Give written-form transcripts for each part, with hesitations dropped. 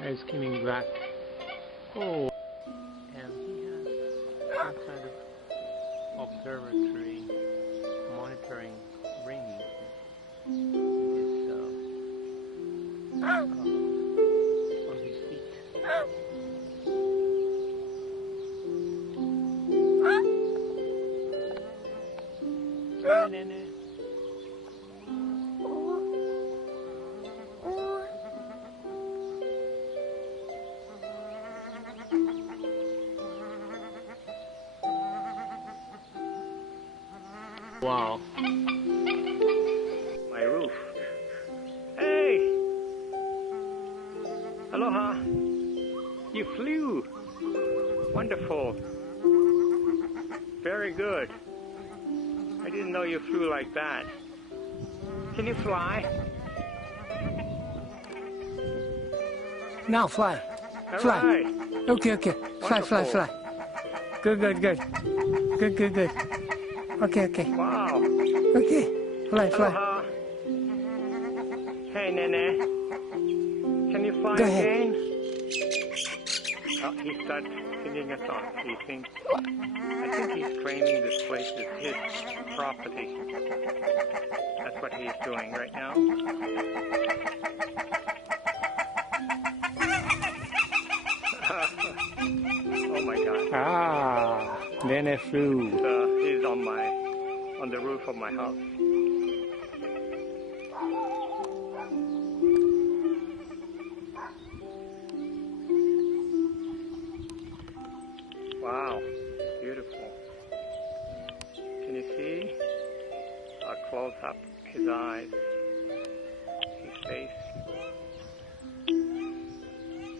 Nice skimming black. Oh, and he has some kind of observatory monitoring ring on his feet. Nene. Wow. My roof. Hey! Aloha! You flew! Wonderful! Very good. I didn't know you flew like that. Can you fly? Now fly. All Fly. right. Okay. Fly, Wonderful. fly. Good. Good. Okay. Wow. Okay. Fly. Aloha. Hey, Nene. Can you fly Go ahead. again? Oh, he started singing a song. I think he's claiming this place is his property. That's what he's doing right now. Oh my God. Ah, Nene flew. He's on the roof of my house. Wow, beautiful. Can you see? I'll close up his eyes, his face.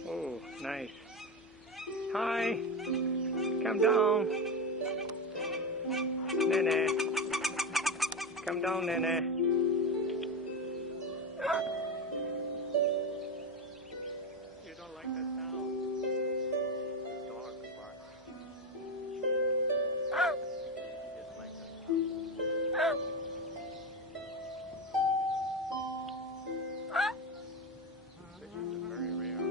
Oh, nice. Hi, come down. Nene, come down, Nene. You don't like that sound? Dog bark. Just like that. This is a very rare.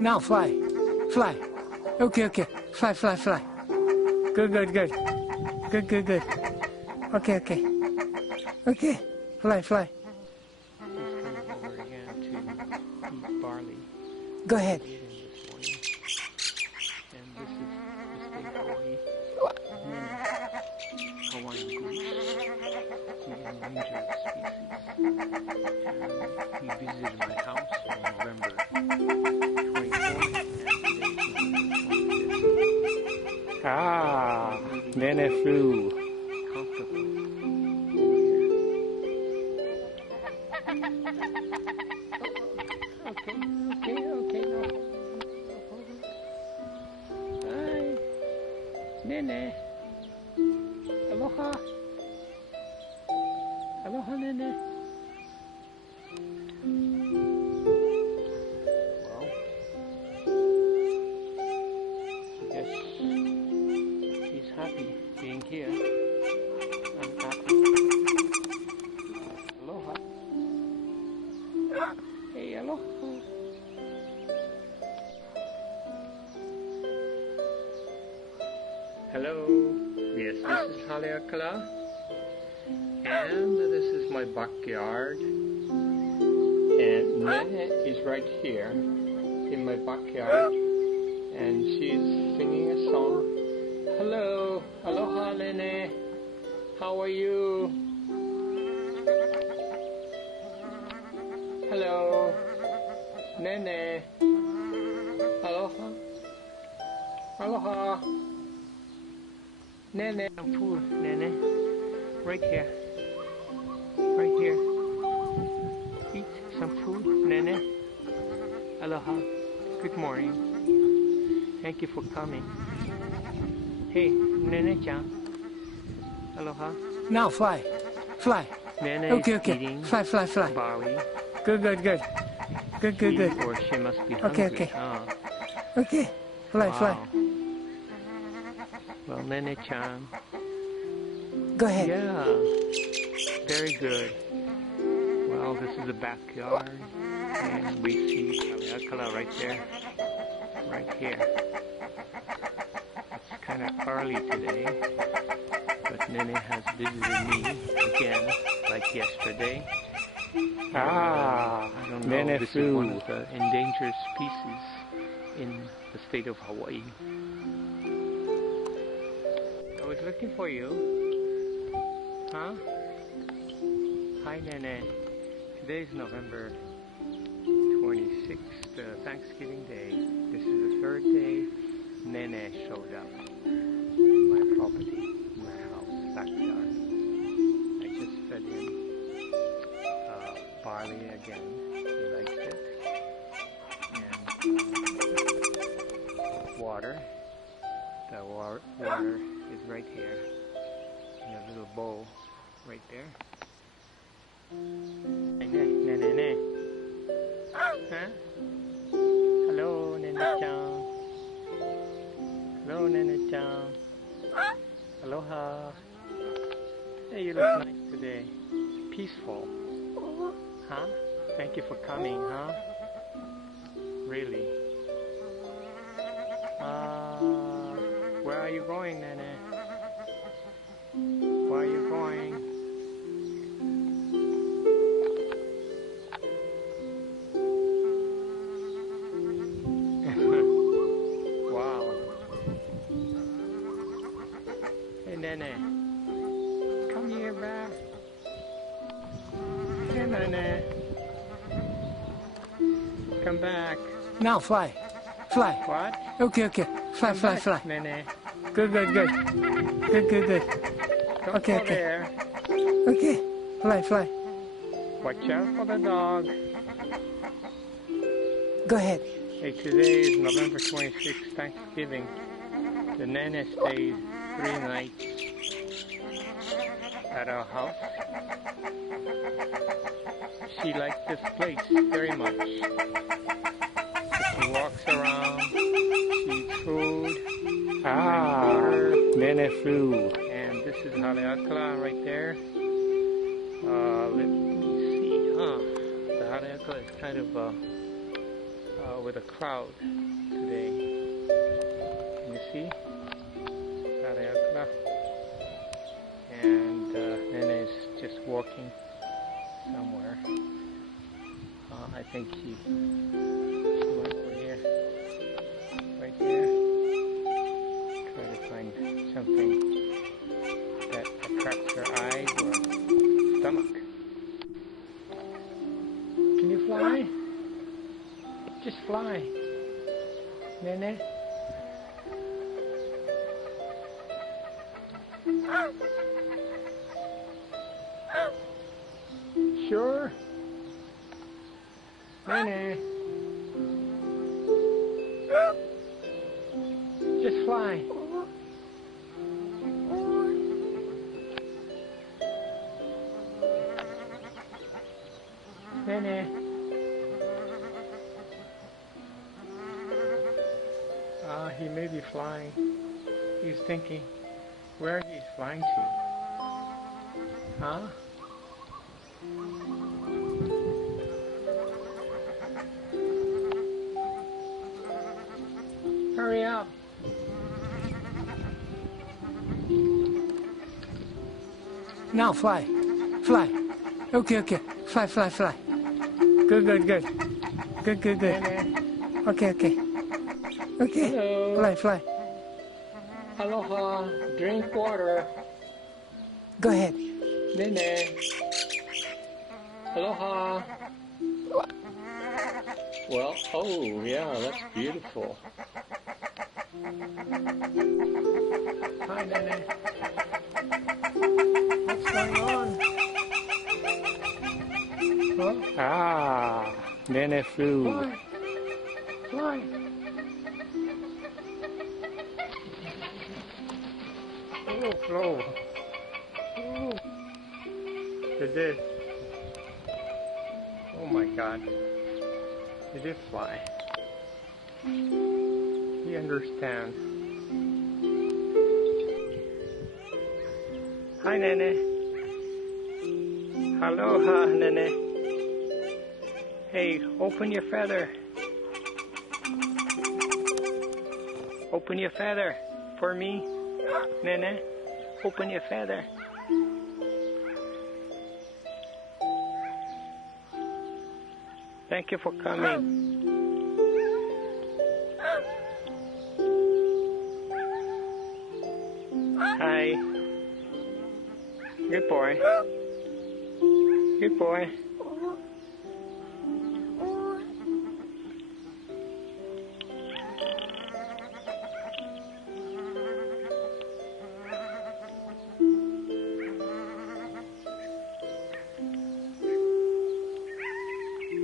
Now fly. Okay. Fly. Good. Good. Okay. Fly. He's coming over again to eat barley. Go ahead. He ate him this morning. And this is the Hawaii Hawaiian Goose. He's an endangered species. And he visited my house on November 24th. Ah, Nene flew. Comfortable over here. Okay. No. Hi, Nene. Aloha, Nene. Well, I guess he's happy being here. I'm happy. Aloha. Hey, aloha. Hello. Yes, this is Haleakala. And this is my backyard. And Nene is right here in my backyard. And she's singing a song. Hello. Aloha, Nene. How are you? Hello. Nene. Aloha. Aloha. Nene. Food, Nene. Right here. Good morning. Thank you for coming. Hey, Nene-chan. Aloha. Now fly. Fly. Nene Okay, is okay. eating Fly, fly, fly. barley. Good, good, good. Good, good, good. Or she must be hungry. Okay. Huh? Okay. Fly, fly. Wow. Well, Nene-chan. Go ahead. Yeah. Very good. Well, this is the backyard. And we see Haleakala right there. Right here. It's kind of early today. But Nene has visited me again, like yesterday. Ah, I don't know, Nene this flew. is one of the endangered species in the state of Hawaii. I was looking for you. Huh? Hi, Nene. Today is November 26th, Thanksgiving Day. This is the third day Nene showed up in my property, in my house, backyard. I just fed him barley again. He likes it. And water. The water is right here in a little bowl right there. Nene. Huh? Hello, Nene-chan. Hello, Nene-chan. Aloha. Hey, you look nice today. Peaceful. Huh? Thank you for coming, huh? Really? Where are you going, Nene? Where are you going? Wow. Hey, Nene. Come here back. Hey, Nene. Come back. Now fly. Fly. What? Okay, okay. Fly, Come fly, back, fly. Nene. Good, good, good. Good, good, good. Don't Okay, go okay. there. Okay. Fly, fly. Watch out for the dog. Go ahead. Hey, today is November 26th, Thanksgiving. The Nene stayed 3 nights at our house. She likes this place very much. She walks around, she eats food, water, Nene flew. and this is Haleakala right there. Let me see. The Haleakala is kind of with a crowd today. Can you see? Haleakala. And Nene is just walking somewhere. I think she went over here. Right here. Try to find something that attracts her eyes or stomach. Can you fly? Just fly. Nene. Sure? Nene. Just fly. Nene. He may be flying. He's thinking where he's flying to. Huh? Hurry up. Now fly. Fly. Okay, okay. Fly, fly, fly. Good, good, good. Good, good, good. Nene. Okay, okay. Okay. Hello. Fly, fly. Aloha. Drink water. Go ahead. Nene. Aloha. Well, oh yeah, that's beautiful. Hi, Nene. What's going on? Huh? Nene flew. What? Fly. Oh, flow. Oh. It did. Oh my God. It did fly. He understands. Hi, Nene. Aloha, Nene. Hey, open your feather. Open your feather for me, Nene. Open your feather. Thank you for coming. Hi. Good boy. Good boy.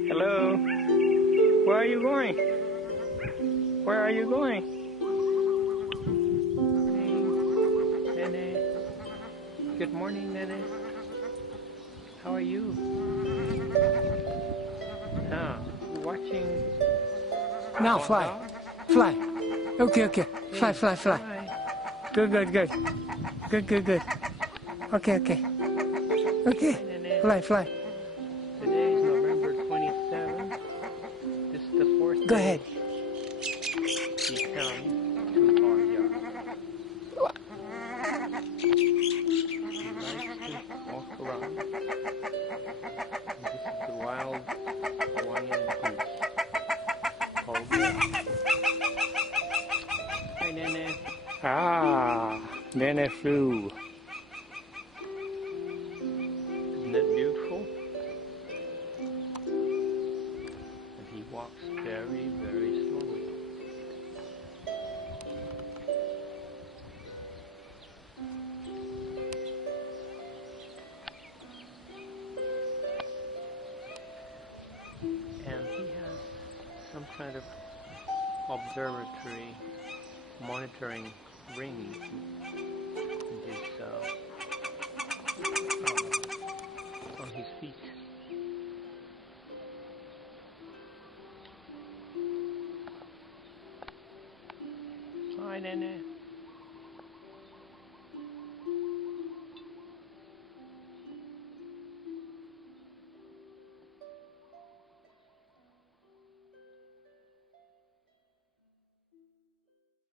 Hello. Where are you going? Where are you going? Hey, Nene. Good morning, Nene. How are you? Watching. Now fly. Fly. Okay, okay. Fly, fly, fly. Good, good, good. Good, good, good. Okay, okay. Okay. Fly, fly. Today is November 27th. This is the fourth Go day ahead. he's come to our yard. He likes to walk around. This is the wild Hawaiian goose. Called Hi, Nene. Nene flew. Isn't that beautiful? And he walks very, very slowly. And he has some kind of observatory monitoring ring in his, on his feet. Hi, Nene.